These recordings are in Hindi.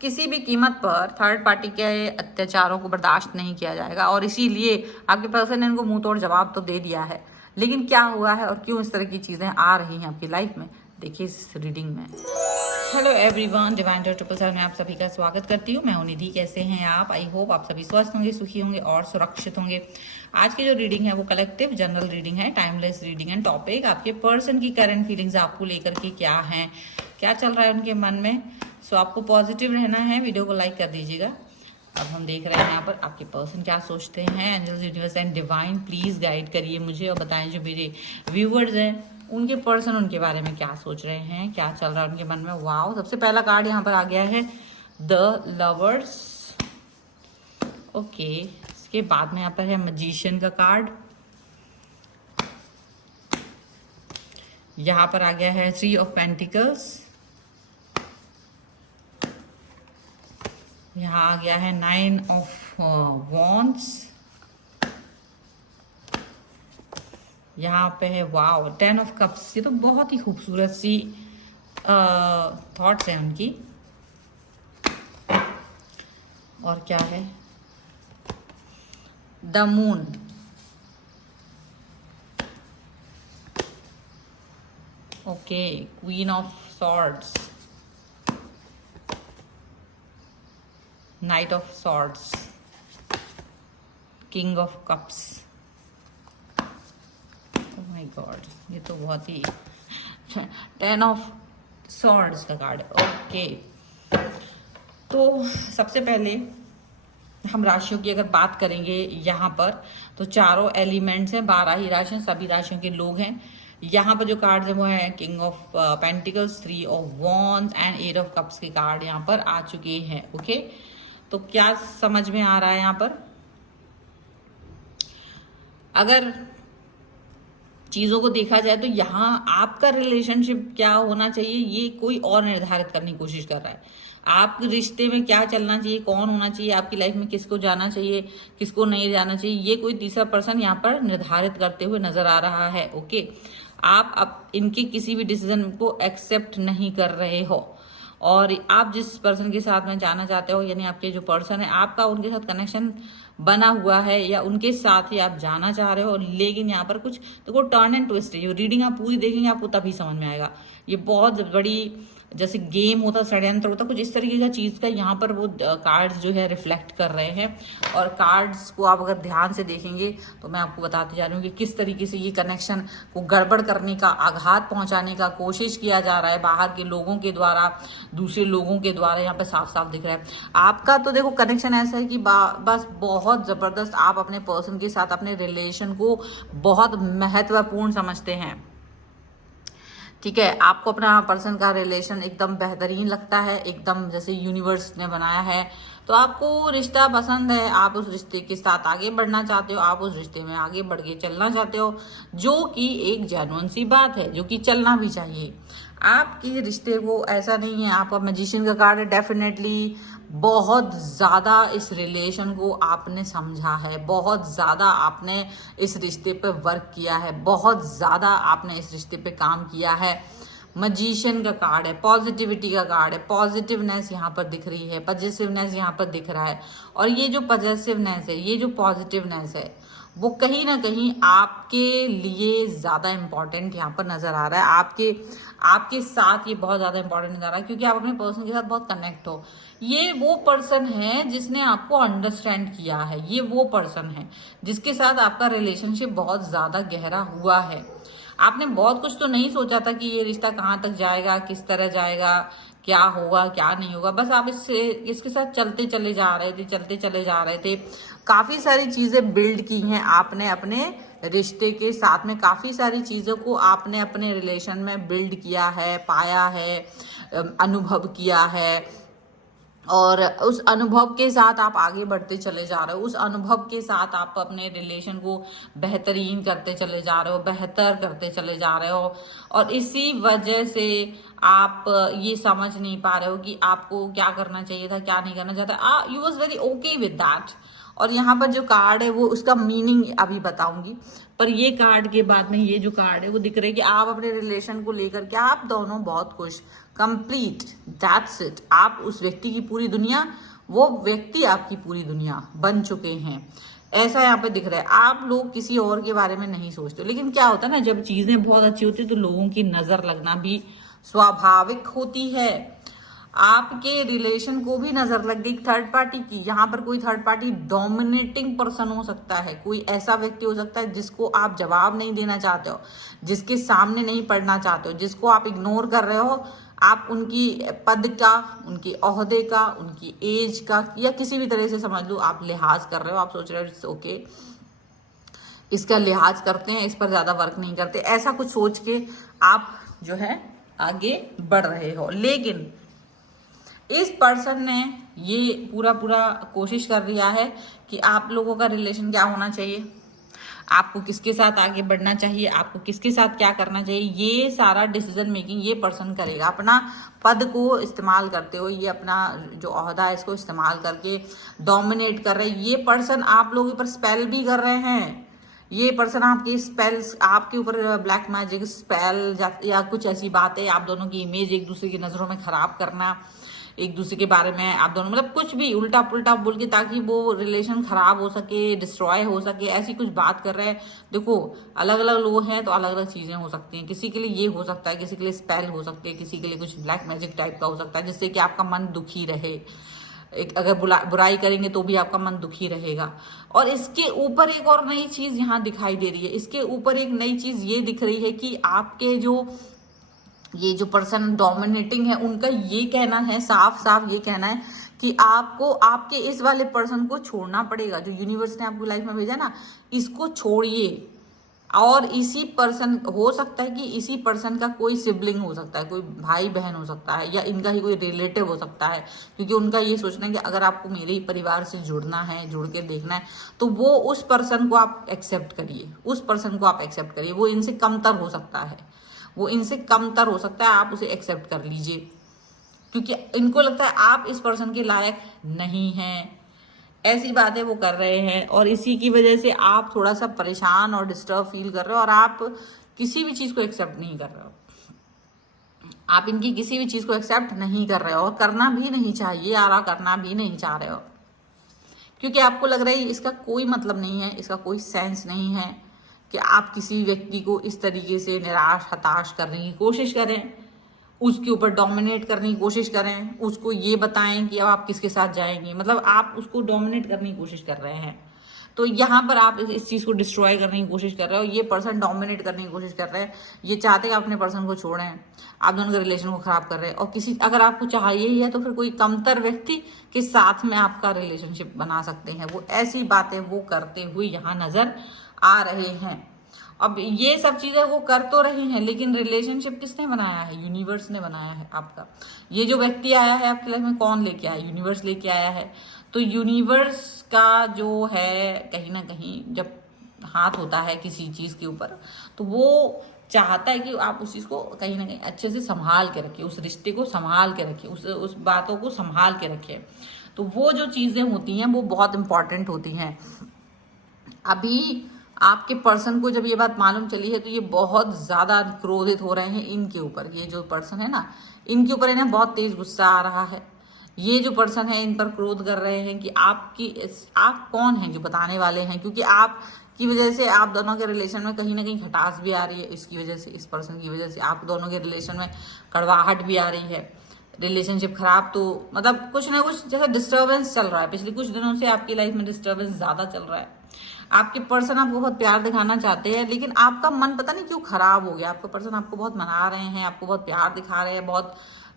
किसी भी कीमत पर थर्ड पार्टी के अत्याचारों को बर्दाश्त नहीं किया जाएगा और इसीलिए आपके पर्सन ने इनको मुंह तोड़ जवाब तो दे दिया है। लेकिन क्या हुआ है और क्यों इस तरह की चीजें आ रही हैं आपकी लाइफ में, देखिए इस रीडिंग में। Hello everyone, divine triple seven में आप सभी का स्वागत करती हूँ। मैं हूं निधि। कैसे हैं आप? आई होप आप सभी स्वस्थ होंगे, सुखी होंगे और सुरक्षित होंगे। आज की जो रीडिंग है वो कलेक्टिव जनरल रीडिंग है, टाइमलेस रीडिंग एंड टॉपिक आपके पर्सन की करंट फीलिंग्स आपको लेकर के क्या है, क्या चल रहा है उनके मन में। सो आपको पॉजिटिव रहना है, वीडियो को लाइक कर दीजिएगा। अब हम देख रहे हैं यहाँ पर आपके पर्सन क्या सोचते हैं। Angels, universe and divine please guide करिए मुझे और बताएं जो मेरे व्यूवर्स हैं उनके पर्सन उनके बारे में क्या सोच रहे हैं, क्या चल रहा है उनके मन में। वाओ, सबसे पहला कार्ड यहाँ पर आ गया है द लवर्स। ओके, इसके बाद में यहाँ पर है मैजिशियन का कार्ड। यहाँ पर आ गया है 3 ऑफ पेंटिकल्स। यहाँ आ गया है 9 ऑफ वॉन्ड्स। यहाँ पे है वाओ 10 ऑफ कप्स। ये तो बहुत ही खूबसूरत सी थॉट्स हैं उनकी। और क्या है the moon. Okay, queen of swords, night of swords, king of cups. Oh my God, ये तो बहुत ही 10 ऑफ सॉर्ड्स का कार्ड है। ओके, तो सबसे पहले हम राशियों की अगर बात करेंगे यहाँ पर, तो चारों एलिमेंट्स हैं, 12 ही राशियां, सभी राशियों के लोग हैं। यहाँ पर जो कार्ड्स हैं वो है king of pentacles, 3 of wands and 8 of cups के कार्ड यहाँ पर आ चुके हैं। ओके, तो क्या समझ में आ रहा है यहाँ पर? अगर चीजों को देखा जाए तो यहाँ आपका रिलेशनशिप क्या होना चाहिए ये कोई और निर्धारित करने की कोशिश कर रहा है। आप रिश्ते में क्या चलना चाहिए, कौन होना चाहिए आपकी लाइफ में, किसको जाना चाहिए, किसको नहीं जाना चाहिए, ये कोई तीसरा पर्सन यहाँ पर निर्धारित करते हुए नजर आ रहा है। ओके, आप अब इनके किसी भी डिसीजन को एक्सेप्ट नहीं कर रहे हो और आप जिस पर्सन के साथ में जाना चाहते हो, यानी आपके जो पर्सन है आपका उनके साथ कनेक्शन बना हुआ है या उनके साथ ही आप जाना चाह रहे हो। लेकिन यहाँ पर कुछ देखो टर्न एंड ट्विस्ट है। रीडिंग आप पूरी देखेंगे आपको तभी समझ में आएगा। ये बहुत बड़ी जैसे गेम होता, षड्यंत्र होता, कुछ इस तरीके का चीज का यहाँ पर वो कार्ड्स जो है रिफ्लेक्ट कर रहे हैं। और कार्ड्स को आप अगर ध्यान से देखेंगे तो मैं आपको बताते जा रही हूँ कि किस तरीके से ये कनेक्शन को गड़बड़ करने का, आघात पहुंचाने का कोशिश किया जा रहा है बाहर के लोगों के द्वारा, दूसरे लोगों के द्वारा। यहाँ पे साफ साफ दिख रहा है आपका तो देखो कनेक्शन ऐसा है कि बस बहुत जबरदस्त आप अपने पर्सन के साथ अपने रिलेशन को बहुत महत्वपूर्ण समझते हैं। ठीक है, आपको अपना पर्सन का रिलेशन एकदम बेहतरीन लगता है, एकदम जैसे यूनिवर्स ने बनाया है। तो आपको रिश्ता पसंद है, आप उस रिश्ते के साथ आगे बढ़ना चाहते हो, आप उस रिश्ते में आगे बढ़ के चलना चाहते हो, जो कि एक जेन्युइन सी बात है, जो कि चलना भी चाहिए। आपके रिश्ते को ऐसा नहीं है। आपका मैजिशियन का कार्ड है, डेफिनेटली बहुत ज़्यादा इस रिलेशन को आपने समझा है, बहुत ज़्यादा आपने इस रिश्ते पे वर्क किया है, बहुत ज़्यादा आपने इस रिश्ते पे काम किया है। मैजिशियन का कार्ड है, पॉजिटिविटी का कार्ड है, पॉजिटिवनेस यहाँ पर दिख रही है, पॉजिटिवनेस यहाँ पर दिख रहा है। और ये जो पॉजिटिवनेस है, ये जो पॉजिटिवनेस है, वो कहीं ना कहीं आपके लिए ज़्यादा इम्पॉर्टेंट यहाँ पर नज़र आ रहा है। आपके साथ ये बहुत ज़्यादा इंपॉर्टेंट नजर आ रहा है क्योंकि आप अपने पर्सन के साथ बहुत कनेक्ट हो। ये वो पर्सन है जिसने आपको अंडरस्टैंड किया है, ये वो पर्सन है जिसके साथ आपका रिलेशनशिप बहुत ज़्यादा गहरा हुआ है। आपने बहुत कुछ तो नहीं सोचा था कि ये रिश्ता कहाँ तक जाएगा, किस तरह जाएगा, क्या होगा क्या नहीं होगा। बस आप इसके साथ चलते चले जा रहे थे। काफ़ी सारी चीज़ें बिल्ड की हैं आपने अपने रिश्ते के साथ में, काफ़ी सारी चीज़ों को आपने अपने रिलेशन में बिल्ड किया है, पाया है, अनुभव किया है। और उस अनुभव के साथ आप आगे बढ़ते चले जा रहे हो, उस अनुभव के साथ आप अपने रिलेशन को बेहतरीन करते चले जा रहे हो, बेहतर करते चले जा रहे हो। और इसी वजह से आप ये समझ नहीं पा रहे हो कि आपको क्या करना चाहिए था, क्या नहीं करना चाहता। You was very okay with that. और यहाँ पर जो कार्ड है वो उसका मीनिंग अभी बताऊंगी। पर ये कार्ड के बाद में ये जो कार्ड है वो दिख रहा है कि आप अपने रिलेशन को लेकर के आप दोनों बहुत खुश, कंप्लीट, दैट्स इट। आप उस व्यक्ति की पूरी दुनिया, वो व्यक्ति आपकी पूरी दुनिया बन चुके हैं, ऐसा यहाँ पे दिख रहा है। आप लोग किसी और के बारे में नहीं सोचते। लेकिन क्या होता है ना, जब चीजें बहुत अच्छी होती है तो लोगों की नजर लगना भी स्वाभाविक होती है। आपके रिलेशन को भी नजर लग गई थर्ड पार्टी की। यहाँ पर कोई थर्ड पार्टी डोमिनेटिंग पर्सन हो सकता है, कोई ऐसा व्यक्ति हो सकता है जिसको आप जवाब नहीं देना चाहते हो, जिसके सामने नहीं पढ़ना चाहते हो, जिसको आप इग्नोर कर रहे हो। आप उनकी पद का, उनकी ओहदे का, उनकी एज का या किसी भी तरह से समझ लो आप लिहाज कर रहे हो। आप सोच रहे हो ओके इसका लिहाज करते हैं, इस पर ज्यादा वर्क नहीं करते, ऐसा कुछ सोच के आप जो है आगे बढ़ रहे हो। लेकिन इस पर्सन ने ये पूरा कोशिश कर रहा है कि आप लोगों का रिलेशन क्या होना चाहिए, आपको किसके साथ आगे बढ़ना चाहिए, आपको किसके साथ क्या करना चाहिए, ये सारा डिसीजन मेकिंग ये पर्सन करेगा। अपना पद को इस्तेमाल करते हुए, ये अपना जो ओहदा है इसको इस्तेमाल करके डोमिनेट कर रहे हैं। ये पर्सन आप लोगों पर स्पेल भी कर रहे हैं। ये पर्सन आपके स्पेल्स, आपके ऊपर ब्लैक मैजिक स्पेल या कुछ ऐसी बातें, आप दोनों की इमेज एक दूसरे की नजरों में खराब करना, एक दूसरे के बारे में आप दोनों मतलब कुछ भी उल्टा पुल्टा बोल के ताकि वो रिलेशन खराब हो सके, डिस्ट्रॉय हो सके, ऐसी कुछ बात कर रहे हैं। देखो अलग अलग लोग हैं तो अलग अलग चीजें हो सकती हैं। किसी के लिए ये हो सकता है, किसी के लिए स्पेल हो सकती है, किसी के लिए कुछ ब्लैक मैजिक टाइप का हो सकता है जिससे कि आपका मन दुखी रहे। एक अगर बुराई करेंगे तो भी आपका मन दुखी रहेगा। और इसके ऊपर एक और नई चीज यहाँ दिखाई दे रही है। इसके ऊपर एक नई चीज ये दिख रही है कि आपके ये जो पर्सन डोमिनेटिंग है उनका ये कहना है, साफ साफ ये कहना है कि आपको आपके इस वाले पर्सन को छोड़ना पड़ेगा। जो यूनिवर्स ने आपको लाइफ में भेजा ना, इसको छोड़िए। और इसी पर्सन, हो सकता है कि इसी पर्सन का कोई सिबलिंग हो सकता है, कोई भाई बहन हो सकता है, या इनका ही कोई रिलेटिव हो सकता है, क्योंकि उनका ये सोचना है कि अगर आपको मेरे ही परिवार से जुड़ना है, जुड़ के देखना है, तो वो उस पर्सन को आप एक्सेप्ट करिए, उस पर्सन को आप एक्सेप्ट करिए। वो इनसे कमतर हो सकता है, वो इनसे कमतर हो सकता है, आप उसे एक्सेप्ट कर लीजिए, क्योंकि इनको लगता है आप इस पर्सन के लायक नहीं हैं। ऐसी बातें वो कर रहे हैं और इसी की वजह से आप थोड़ा सा परेशान और डिस्टर्ब फील कर रहे हो और आप किसी भी चीज को एक्सेप्ट नहीं कर रहे हो। आप इनकी किसी भी चीज को एक्सेप्ट नहीं कर रहे हो और करना भी नहीं चाहिए, आरा करना भी नहीं चाह रहे हो, क्योंकि आपको लग रहा है इसका कोई मतलब नहीं है, इसका कोई सेंस नहीं है कि आप किसी व्यक्ति को इस तरीके से निराश हताश करने की कोशिश करें, उसके ऊपर डोमिनेट करने की कोशिश करें, उसको ये बताएं कि अब आप किसके साथ जाएंगे, मतलब आप उसको डोमिनेट करने की कोशिश कर रहे हैं। तो यहाँ पर आप इस चीज को डिस्ट्रॉय करने की कोशिश कर रहे हो। ये पर्सन डोमिनेट करने की कोशिश कर रहे हैं, ये चाहते हैं आप अपने पर्सन को छोड़ें, आप दोनों के रिलेशन को खराब कर रहे हैं। और किसी अगर आपको चाहिए ही है तो फिर कोई कमतर व्यक्ति के साथ में आपका रिलेशनशिप बना सकते हैं। वो ऐसी बातें वो करते हुए यहाँ नजर आ रहे हैं। अब ये सब चीजें वो कर तो रहे हैं, लेकिन रिलेशनशिप किसने बनाया है? यूनिवर्स ने बनाया है आपका। ये जो व्यक्ति आया है आपकी लाइफ में कौन लेके आया? यूनिवर्स लेके आया है। तो यूनिवर्स का जो है कहीं ना कहीं जब हाथ होता है किसी चीज के ऊपर, तो वो चाहता है कि आप उस चीज को कहीं ना कहीं अच्छे से संभाल के रखिए, उस रिश्ते को संभाल के रखिए, उस बातों को संभाल के रखिए। तो वो जो चीजें होती हैं वो बहुत इंपॉर्टेंट होती हैं। अभी आपके पर्सन को जब ये बात मालूम चली है तो ये बहुत ज्यादा क्रोधित हो रहे हैं इनके ऊपर। ये जो पर्सन है ना, इनके ऊपर इन्हें बहुत तेज गुस्सा आ रहा है। ये जो पर्सन है इन पर क्रोध कर रहे हैं कि आप कौन हैं जो बताने वाले हैं, क्योंकि आप की वजह से आप दोनों के रिलेशन में कहीं ना कहीं खटास भी आ रही है। इसकी वजह से, इस पर्सन की वजह से आप दोनों के रिलेशन में कड़वाहट भी आ रही है। रिलेशनशिप खराब तो मतलब कुछ ना कुछ जैसे डिस्टर्बेंस चल रहा है। पिछले कुछ दिनों से आपकी लाइफ में डिस्टर्बेंस ज्यादा चल रहा है। आपके पर्सन आपको बहुत प्यार दिखाना चाहते हैं, लेकिन आपका मन पता नहीं क्यों खराब हो गया। आपका पर्सन आपको बहुत मना रहे हैं, आपको बहुत प्यार दिखा रहे हैं, बहुत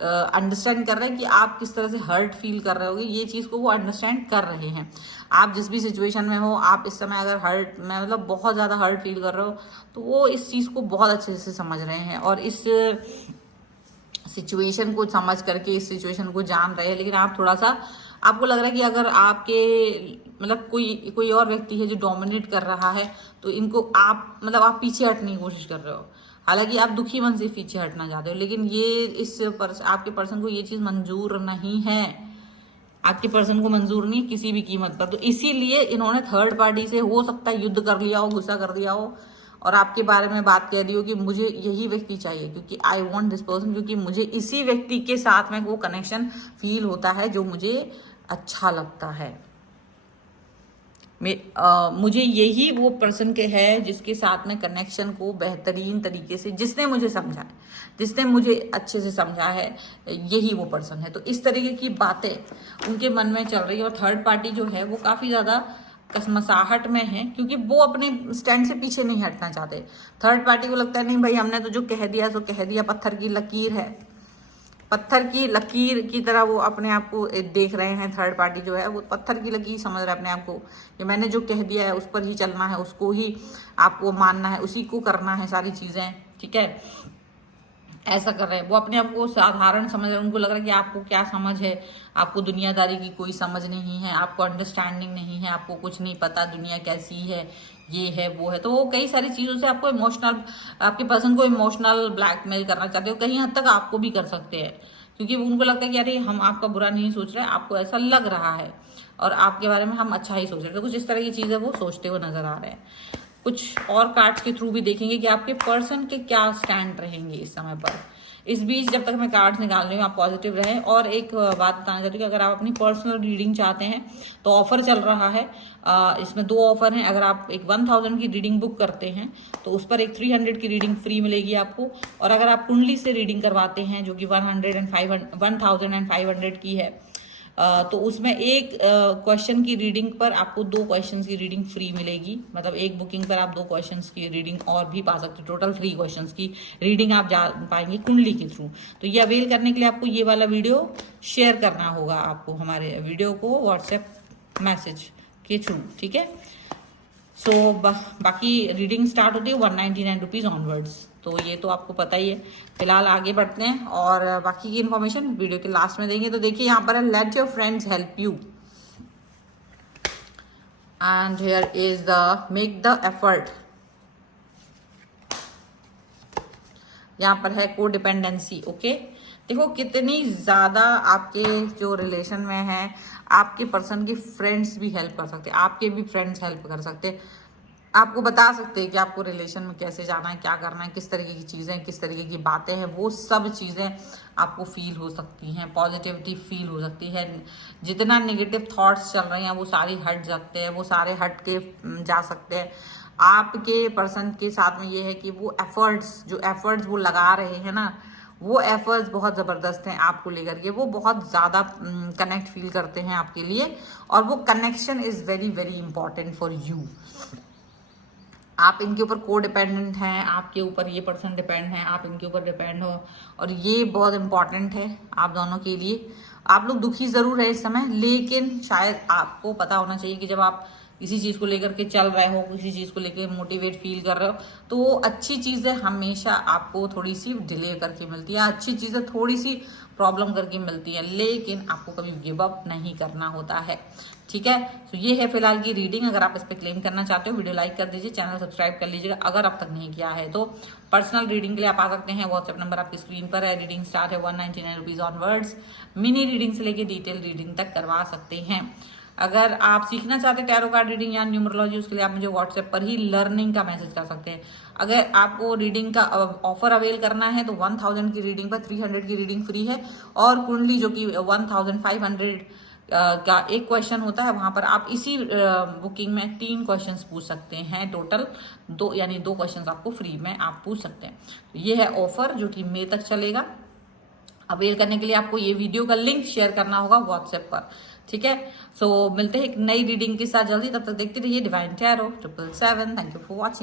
अंडरस्टैंड कर रहे हैं कि आप किस तरह से हर्ट फील कर रहे होगे। ये चीज को वो अंडरस्टैंड कर रहे हैं। आप जिस भी सिचुएशन में हो, आप इस समय अगर हर्ट में मतलब बहुत ज्यादा हर्ट फील कर रहे हो, तो वो इस चीज को बहुत अच्छे से समझ रहे हैं और इस सिचुएशन को समझ करके इस सिचुएशन को जान रहे हैं। लेकिन आप थोड़ा सा, आपको लग रहा है कि अगर आपके मतलब कोई और व्यक्ति है जो डोमिनेट कर रहा है, तो इनको आप मतलब आप पीछे हटने की कोशिश कर रहे हो। हालांकि आप दुखी मन से पीछे हटना चाहते हो, लेकिन ये आपके पर्सन को ये चीज मंजूर नहीं है। आपके पर्सन को मंजूर नहीं किसी भी कीमत पर। तो इसीलिए इन्होंने थर्ड पार्टी से हो सकता है युद्ध कर लिया हो, गुस्सा कर दिया हो और आपके बारे में बात कह दी हो कि मुझे यही व्यक्ति चाहिए, क्योंकि आई वॉन्ट दिस पर्सन, क्योंकि मुझे इसी व्यक्ति के साथ में वो कनेक्शन फील होता है जो मुझे अच्छा लगता है। मुझे यही वो पर्सन के है जिसके साथ में कनेक्शन को बेहतरीन तरीके से, जिसने मुझे समझा है, जिसने मुझे अच्छे से समझा है, यही वो पर्सन है। तो इस तरीके की बातें उनके मन में चल रही है। और थर्ड पार्टी जो है वो काफ़ी ज़्यादा कसमसाहट में है, क्योंकि वो अपने स्टैंड से पीछे नहीं हटना चाहते। थर्ड पार्टी को लगता है नहीं भाई हमने तो जो कह दिया सो कह दिया, पत्थर की लकीर है, पत्थर की लकीर की तरह वो अपने आप को देख रहे हैं। थर्ड पार्टी जो है वो पत्थर की लकीर समझ रहा है अपने आप को, कि मैंने जो कह दिया है उस पर ही चलना है, उसको ही आपको मानना है, उसी को करना है सारी चीज़ें, ठीक है, ऐसा कर रहे हैं। वो अपने आप को साधारण समझ रहे हैं। उनको लग रहा है कि आपको क्या समझ है, आपको दुनियादारी की कोई समझ नहीं है, आपको अंडरस्टैंडिंग नहीं है, आपको कुछ नहीं पता दुनिया कैसी है, ये है वो है। तो वो कई सारी चीज़ों से आपको इमोशनल, आपके पर्सन को इमोशनल ब्लैकमेल करना चाहते हो, कहीं हद तक आपको भी कर सकते हैं, क्योंकि उनको लगता है कि अरे हम आपका बुरा नहीं सोच रहे, आपको ऐसा लग रहा है और आपके बारे में हम अच्छा ही सोच रहे हैं। तो कुछ इस तरह की चीज़ें वो सोचते हुए नजर आ रहे हैं। कुछ और कार्ड्स के थ्रू भी देखेंगे कि आपके पर्सन के क्या स्टैंड रहेंगे इस समय पर। इस बीच जब तक मैं कार्ड्स निकाल रही हूँ आप पॉजिटिव रहें। और एक बात बताना चाहती हूँ कि अगर आप अपनी पर्सनल रीडिंग चाहते हैं तो ऑफर चल रहा है। इसमें 2 ऑफर हैं। अगर आप एक 1000 की रीडिंग बुक करते हैं तो उस पर एक 300 की रीडिंग फ्री मिलेगी आपको। और अगर आप कुंडली से रीडिंग करवाते हैं जो कि 1500 की है, तो उसमें एक क्वेश्चन की रीडिंग पर आपको 2 क्वेश्चंस की रीडिंग फ्री मिलेगी। मतलब एक बुकिंग पर आप 2 क्वेश्चंस की रीडिंग और भी पा सकते हैं। टोटल 3 क्वेश्चंस की रीडिंग आप जा पाएंगे कुंडली के थ्रू। तो ये अवेल करने के लिए आपको ये वाला वीडियो शेयर करना होगा, आपको हमारे वीडियो को व्हाट्सएप मैसेज के थ्रू, ठीक है। सो बाकी रीडिंग स्टार्ट होती है 199 रुपीज़ ऑनवर्ड्स। तो ये तो आपको पता ही है। फिलहाल आगे बढ़ते हैं और बाकी की इन्फॉर्मेशन वीडियो के लास्ट में देंगे। तो देखिए यहाँ पर है let your friends help you and here is the make the effort. यहाँ पर है को डिपेंडेंसी। ओके, देखो कितनी ज़्यादा आपके जो रिलेशन में है आपके पर्सन के फ्रेंड्स भी हेल्प कर सकते हैं, आपके भी फ्रेंड्स हेल्प कर सकते हैं, आपको बता सकते हैं कि आपको रिलेशन में कैसे जाना है, क्या करना है, किस तरीके की चीज़ें, किस तरीके की बातें हैं। वो सब चीज़ें आपको फील हो सकती हैं, पॉजिटिविटी फील हो सकती है। जितना नेगेटिव थॉट्स चल रहे हैं वो सारी हट सकते हैं, वो सारे हट के जा सकते हैं। आपके पर्सन के साथ में ये है कि वो एफर्ट्स वो लगा रहे हैं ना, वो एफर्ट्स बहुत ज़बरदस्त हैं आपको लेकर के। वो बहुत ज़्यादा कनेक्ट फील करते हैं आपके लिए और वो connection is very very important for you. आप इनके ऊपर को डिपेंडेंट हैं, आपके ऊपर ये पर्सन डिपेंड है, आप इनके ऊपर डिपेंड हो और ये बहुत इंपॉर्टेंट है आप दोनों के लिए। आप लोग दुखी ज़रूर है इस समय, लेकिन शायद आपको पता होना चाहिए कि जब आप किसी चीज़ को लेकर के चल रहे हो, किसी चीज़ को लेकर मोटिवेट फील कर रहे हो, तो वो अच्छी चीज़ें हमेशा आपको थोड़ी सी डिले करके मिलती है, अच्छी चीज़ें थोड़ी सी प्रॉब्लम करके मिलती है, लेकिन आपको कभी गिव अप नहीं करना होता है, ठीक है। तो ये है फिलहाल की रीडिंग। अगर आप इस पर क्लेम करना चाहते हो वीडियो लाइक कर दीजिए, चैनल सब्सक्राइब कर लीजिएगा अगर अब तक नहीं किया है। तो पर्सनल रीडिंग के लिए आप आ सकते हैं, व्हाट्सएप नंबर आपकी स्क्रीन पर है। रीडिंग स्टार्ट है 199 रुपीज़ ऑनवर्ड्स। मिनी रीडिंग से लेके डिटेल रीडिंग तक करवा सकते हैं। अगर आप सीखना चाहते हैं टैरो कार्ड रीडिंग या न्यूमरोलॉजी, उसके लिए आप मुझे व्हाट्सएप पर ही लर्निंग का मैसेज कर सकते हैं। अगर आपको रीडिंग का ऑफर अवेल करना है तो 1000 की रीडिंग पर 300 की रीडिंग फ्री है। और कुंडली जो कि 1500 का एक क्वेश्चन होता है, वहां पर आप इसी बुकिंग में 3 क्वेश्चंस पूछ सकते हैं। टोटल 2 यानी 2 क्वेश्चंस आपको फ्री में आप पूछ सकते हैं। तो ये है ऑफर जो कि मई तक चलेगा। अवेल करने के लिए आपको ये वीडियो का लिंक शेयर करना होगा व्हाट्सएप पर, ठीक है। सो मिलते हैं एक नई रीडिंग के साथ जल्दी, तब तक देखते रहिए divine tarot 777। Thank you for watching.